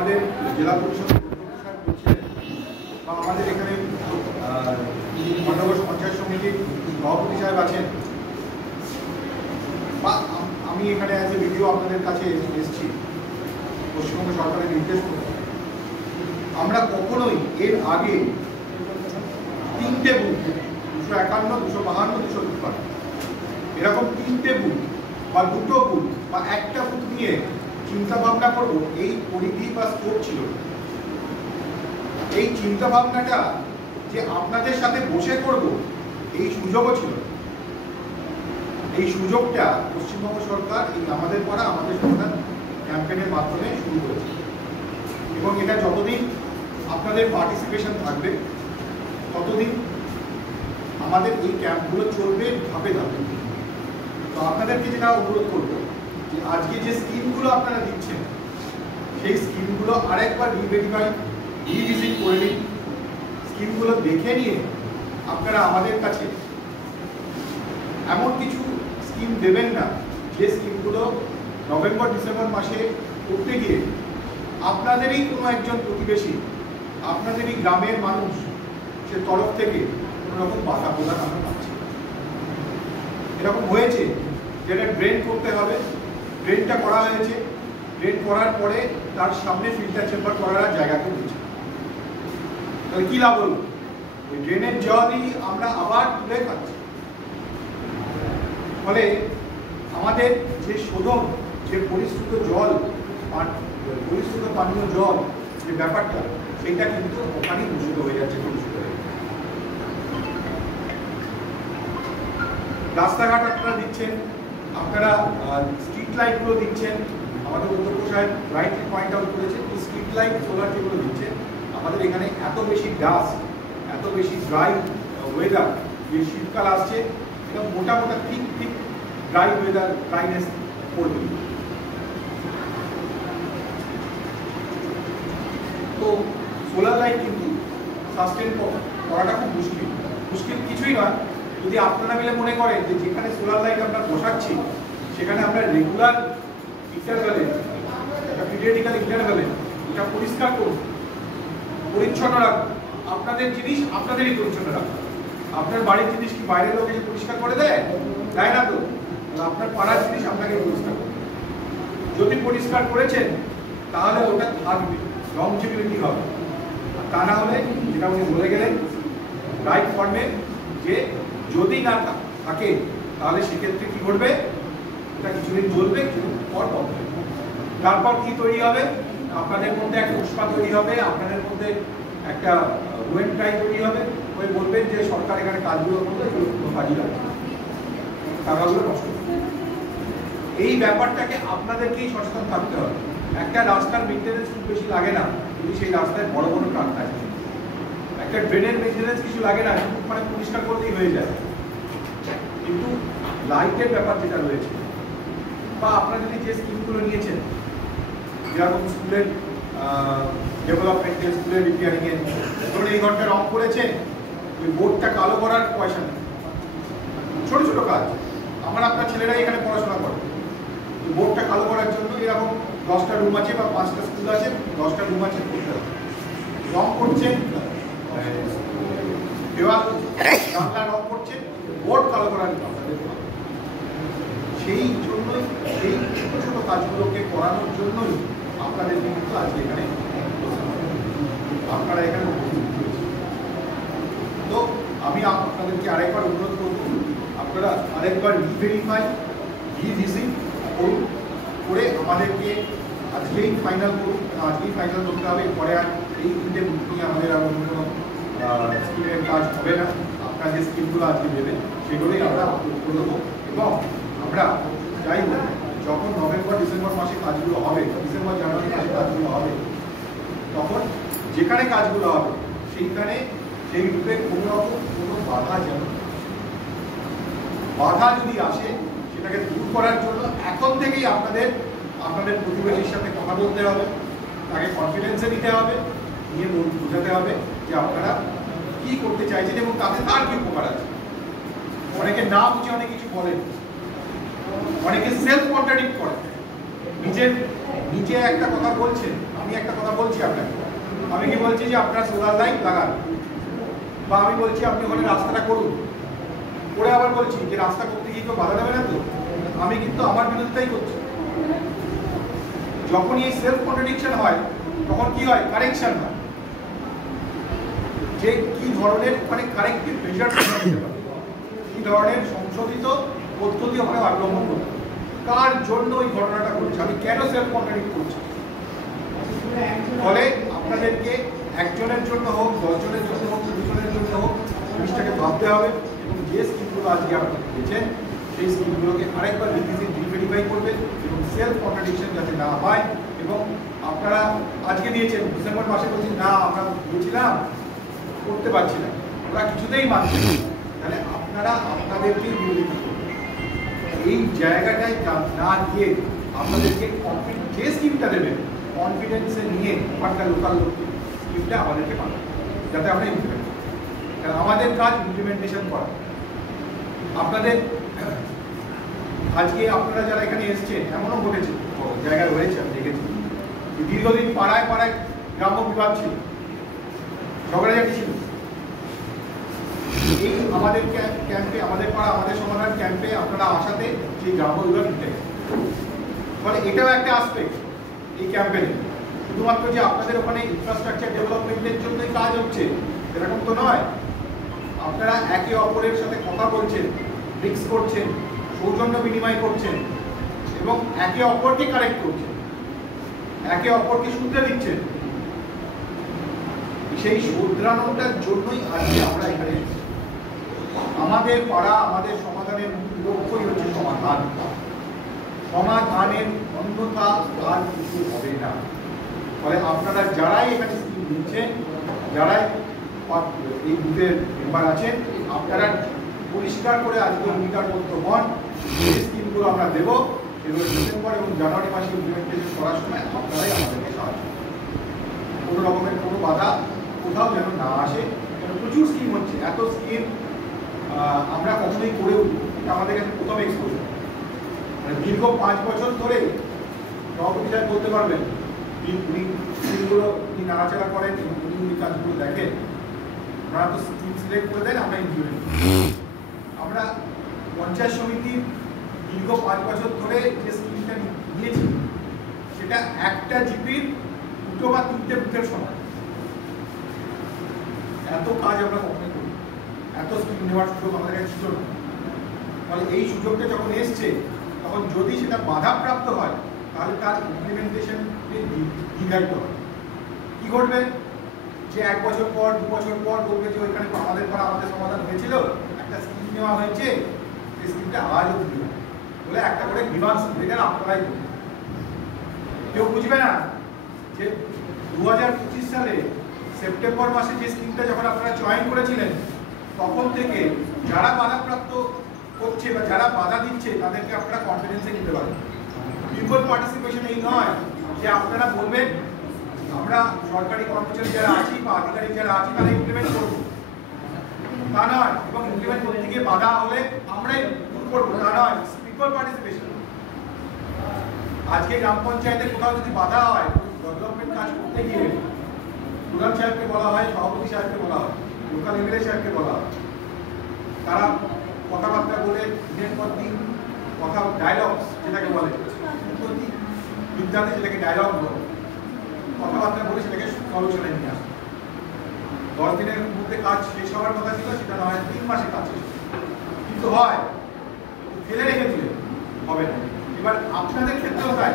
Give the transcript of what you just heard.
আমাদের জেলা পরিষদ বা আমাদের এখানে খণ্ডঘোষ পঞ্চায়েত সমিতির সভাপতি সাহেব আছেন, বা আমি এখানে অ্যাজ এ ভিডিও আপনাদের কাছে এসেছি পশ্চিমবঙ্গ সরকারের নির্দেশ করতে। আমরা কখনোই এর আগে 3টে বুথ 251, 252, 253 এরকম 3টে বুথ বা 2টো বুথ বা একটা বুথ নিয়ে চিন্তা ভাবনা করবো এই পরিধি বা স্কোপ ছিল। এই চিন্তা ভাবনাটা যে আপনাদের সাথে বসে করব এই সুযোগও ছিল। এই সুযোগটা পশ্চিমবঙ্গ সরকার এই আমাদের পড়া আমাদের সন্তান ক্যাম্পেইনের মাধ্যমে শুরু করেছে, এবং এটা যতদিন আপনাদের পার্টিসিপেশন থাকবে ততদিন আমাদের এই ক্যাম্পগুলো চলবে ধাপে ধাপে। তো আপনাদেরকে যেটা অনুরোধ করবো যে আজকে যে স্কিমগুলো আপনারা দিচ্ছেন সেই স্কিমগুলো আরেকবার রিভেরিফাই রিভিজিট করে নিন। স্কিমগুলো দেখে নিয়ে আপনারা আমাদের কাছে এমন কিছু স্কিম দেবেন না যে স্কিমগুলো নভেম্বর ডিসেম্বর মাসে করতে গিয়ে আপনাদেরই কোনো একজন প্রতিবেশী, আপনাদেরই গ্রামের মানুষ সে তরফ থেকে কোনো রকম বাধা প্রদান আমরা পাচ্ছি। এরকম হয়েছে যেটা ড্রেন করতে হবে, ড্রেনটা করা হয়েছে, ড্রেন করার পরে তার সামনে ফিল্টার চেম্বার করার জায়গাকে দিচ্ছে। তাহলে কি লাভ হলো? ওই ড্রেনের জলই আমরা আবার তুলে খাচ্ছি। ফলে আমাদের যে শোধন, যে পরিশ্রুত জল, পরিশ্রুত পানীয় জল যে ব্যাপারটা, সেটা কিন্তু ওখানেই দূষিত হয়ে যাচ্ছে, কলুষিত হয়ে যাচ্ছে। রাস্তাঘাট আপনারা দিচ্ছেন, আপনারা স্ট্রিট লাইটগুলো দিচ্ছেন। আমাদের অধ্যক্ষ সাহেব রাইটলি পয়েন্ট আউট করেছেন যে স্ট্রিট লাইট সোলার যেগুলো দিচ্ছেন, আমাদের এখানে এত বেশি ডাস্ট, এত বেশি ড্রাই ওয়েদার, যে শীতকাল আসছে, এটা মোটা মোটা ঠিক ড্রাই ওয়েদার, ড্রাইনেস পড়বে। তো সোলার লাইট কিন্তু সাস্টেন করাটা খুব মুশকিল। মুশকিল কিছুই নয়, যদি আপনারা মিলে মনে করেন যে যেখানে সোলার লাইট আমরা বসাচ্ছি সেখানে আমরা রেগুলার ইন্টারভ্যালে, একটা পিরিয়ডিক্যাল ইন্টারভ্যালে এটা পরিষ্কার করুন, পরিচ্ছন্ন রাখুন। আপনাদের জিনিস আপনাদেরই পরিচ্ছন্ন রাখুন। আপনার বাড়ির জিনিস কি বাইরের লোক এসে পরিষ্কার করে দেয়? দেয় না তো। আপনার পাড়ার জিনিস আপনাকে পরিষ্কার করুন। যদি পরিষ্কার করেছেন তাহলে ওটা থাকবে, লংজিভিটি হবে। তা না হলে যেটা উনি বলে গেলেন রাইট ফর্মে, যে যদি না থাকে তাহলে সেক্ষেত্রে কি করবে, এটা কিছুদিন চলবে, কিছুদিন পর বন্ধ হবে। তারপর কি তৈরি হবে? আপনাদের মধ্যে একটা উষ্মা তৈরি হবে, আপনাদের মধ্যে একটা ওয়েন্টাই তৈরি হবে। ওই বলবেন যে সরকার এখানে কাজগুলোর মধ্যে কোনো কাজই লাগবে, টাকাগুলো নষ্ট হবে। এই ব্যাপারটাকে আপনাদেরকেই সচেতন থাকতে হবে। একটা রাস্তার মেনটেন্যান্স খুব বেশি লাগে না যদি সেই রাস্তায় বড় বড় ট্রাক থাকে। একটা ড্রেনের মেনটেন্যান্স কিছু লাগে না, মানে পরিষ্কার করতেই হয়ে যায়। কিন্তু লাইটের ব্যাপার যেটা রয়েছে, বা আপনারা যদি যে স্কিমগুলো নিয়েছেন, যেরকম স্কুলের ডেভেলপমেন্টে, স্কুলের রিপেয়ারিংয়ে, ধরুন এই ঘরটা রং করেছে, ওই বোর্ডটা কালো করার পয়সা নেই। ছোট ছোট কাজ, আমার আপনার ছেলেরাই এখানে পড়াশোনা করে, বোর্ডটা কালো করার জন্য এরকম 10টা রুম আছে বা 5টা স্কুল আছে, 10টা রুম আছে, করতে হবে। রং করছেন, দেওয়াল জানলা রং করছেন, বোর্ড কালো করার সেই জন্যই, সেই ছোট ছোট কাজগুলোকে করানোর জন্যই আপনাদের কিন্তু আজকে এখানে আপনারা এখানে উপস্থিত হয়েছেন। তো আমি আপনাদেরকে আরেকবার অনুরোধ করব, আপনারা আরেকবার রিভেরিফাই রিভিজিট করুন, করে আমাদেরকে আজকেই ফাইনাল করুন। আজকেই ফাইনাল করতে হবে, পরে আর এই 3টে বুথ নিয়ে আমাদের আর অন্য কোনো স্কিমের কাজ হবে না। আপনারা যে স্কিমগুলো আজকে দেবেন সেগুলোই আমরা আপলোড করে দেবো, এবং আমরা চাইব যখন নভেম্বর ডিসেম্বর মাসে কাজগুলো হবে, ডিসেম্বর জানুয়ারি মাসে কাজগুলো হবে, তখন যেখানে কাজগুলো হবে সেইখানে সেই রূপে কোনো রকম কোনো বাধা যেন, বাধা যদি আসে সেটাকে দূর করার জন্য এখন থেকেই আপনাদের প্রতিবেশীর সাথে কথা বলতে হবে, তাকে কনফিডেন্সে নিতে হবে, নিয়ে বোঝাতে হবে যে আপনারা কি করতে চাইছেন এবং তাতে তার কি উপকার আছে। অনেকে না বুঝে অনেক কিছু বলেন, অনেকে সেলফ কন্ট্রাডিক্ট করে, নিজে একটা কথা বলছেন, আমি একটা কথা আপনাকে, আমি কি বলছি যে আপনার সোলার লাইট লাগান, বা আমি বলছি আপনি ওখানে রাস্তাটা করুন, করে আবার বলছি যে রাস্তা করতে গিয়ে কেউ বাধা দেবে না তো, আমি কিন্তু আমার বিরুদ্ধেই করছি। যখনই এই সেলফ কন্ট্রাডিকশন হয় তখন কি হয়, কারেকশন হয়, যে কি ধরনের মানে কারেক্টিভ মেজার কি ধরনের সংশোধিত পদ্ধতি ওখানে অবলম্বন করতে, কার জন্য ওই ঘটনাটা ঘটছে, আমি কেন সেলফ কন্ট্রাডিক্ট করছি। ফলে আপনাদেরকে একজনের জন্য হোক, 10 জনের জন্য হোক, 20 জনের জন্য হোক, জিনিসটাকে ভাবতে হবে এবং যে স্কিমগুলো আজকে আপনারা পেয়েছেন সেই স্কিমগুলোকে আরেকবার রিভেরিফাই করবেন এবং সেলফ কন্ট্রাডিকশন যাতে না হয়। এবং আপনারা আজকে দিয়েছেন, ডিসেম্বর মাসে বলছেন না আমরা দিয়েছিলাম করতে পারছি না, ওরা কিছুতেই মানছে না, তাহলে আপনারা আপনাদেরকে বিরোধিতা করবেন। এই জায়গাটায় না গিয়ে আপনাদেরকে যে স্কিমটা দেবেন কনফিডেন্সে নিয়ে আপনার লোকাল স্কিমটা আমাদেরকে পাঠান, যাতে আমরা ইমপ্লিমেন্ট করি। কারণ আমাদের কাজ ইমপ্লিমেন্টেশন করা। আপনাদের আজকে আপনারা যারা এখানে এসছেন, এমনও ঘটেছে জায়গায় হয়েছে, আমি দেখেছি দীর্ঘদিন পাড়ায় পাড়ায় গ্রাম্য বিভাগ ছিল, ঝগড়াঝাটি ছিল। এই আমাদের ক্যাম্পে, আমাদের পাড়া আমাদের সমাধান ক্যাম্পে আপনারা আসাতে সেই গ্রাম্য বিভাগ উঠে গেছে। ফলে এটাও একটা আসপেক্ট এই ক্যাম্পেইন, শুধুমাত্র যে আপনাদের ওখানে ইনফ্রাস্ট্রাকচার ডেভেলপমেন্টের জন্যই কাজ হচ্ছে এরকম তো নয়। আপনারা একে অপরের সাথে কথা বলছেন, রিস্ক করছেন, সৌজন্য বিনিময় করছেন এবং একে অপরকে কারেক্ট করছেন, একে অপরকে শুধরে দিচ্ছেন। সেই শুধরানোটার জন্যই আজকে আমরা এখানে আমাদের পাড়া আমাদের সমাধানের লক্ষ্যই হচ্ছে সমাধান। সমাধানের অন্যথা আর কিছু হবে না। ফলে আপনারা যারাই এখানে স্কিম নিচ্ছেন, যারাই এই বুথের মেম্বার আছেন, আপনারা পরিষ্কার করে আজকে অঙ্গীকারবদ্ধ হন যে স্কিমগুলো আমরা দেবো এগুলো ডিসেম্বর এবং জানুয়ারি মাসে ইমপ্লিমেন্টেশন করার সময় আপনারাই আমাদেরকে সাহায্য করুন। কোনো রকমের কোনো বাধা কোথাও যেন না আসে। প্রচুর স্কিম হচ্ছে, এত স্কিম আমরা কখনোই করেও এটা আমাদের কাছে প্রথম এক্সপোজার। মানে দীর্ঘ 5 বছর ধরে সভাপতি সাহেব বলতে পারবেন, উনি স্কিমগুলো উনি নাড়াচাড়া করেন এবং উনি কাজগুলো দেখেন। ওনারা তো স্কিম সিলেক্ট করে দেন, আমরা ইমপ্লিমেন্ট করি। আমরা পঞ্চায়েত সমিতির দীর্ঘ 5 বছর ধরে যে স্কিমটা নিয়েছি সেটা একটা জিপির 2 বা 3টে বুথের সমান। এত কাজ আমরা কখনোই করি, এত স্কিম নেওয়ার সুযোগ আমাদের কাছে ছিল না। ফলে এই সুযোগটা যখন এসছে তখন যদি সেটা বাধাপ্রাপ্ত হয় তাহলে তার ইমপ্লিমেন্টেশনকে দীর্ঘায়িত হয়। কি ঘটবে, যে 1 বছর পর 2 বছর পর বলবে যে ওইখানে আমাদের পর আমাদের সমাধান হয়েছিল, একটা স্কিম নেওয়া হয়েছে, সেই স্কিমটা আজও দিল বলে একটা করে গ্রিভান্স লেটার আপনারাই দেবেন। কেউ বুঝবে না যে 2025 সালে সেপ্টেম্বর মাসে যে স্কিমটা যখন আপনারা জয়েন করেছিলেন তখন থেকে যারা বাধাপ্রাপ্ত করছে বা যারা বাধা দিচ্ছে তাদেরকে আপনারা কনফিডেন্সে নিতে পারেন। পিপল পার্টিসিপেশন এই নয় যে আপনারা বলবেন আমরা সরকারি কর্মচারী যারা আছি বা আধিকারিক যারা আছি তারা ইমপ্লিমেন্ট করবো, তা নয়। এবং ইমপ্লিমেন্ট করতে গিয়ে বাধা হলে আমরাই দূর করবো, তা নয়। People participation. আজকে গ্রাম পঞ্চায়েতে কোথাও যদি বাধা হয় ডেভেলপমেন্ট কাজ করতে গিয়ে, প্রধান সাহেবকে বলা হয়, সভাপতি সাহেবকে বলা হয়, লোকাল এমএলএ সাহেবকে বলা হয়, তারা কথাবার্তা বলে দিনের পর দিন কথা ডায়লগ যেটাকে বলে বিদ্যাতে যেটাকে ডায়লগ বলে, কথাবার্তা বলে সেটাকে সলিউশনে নিয়ে আসে। 10 দিনের মধ্যে কাজ শেষ হওয়ার কথা ছিল, সেটা না হয় 3 মাসে কাজ শেষ, কিন্তু হয় ফেলে রেখে দিলে হবে না। এবার আপনাদের ক্ষেত্রেও তাই।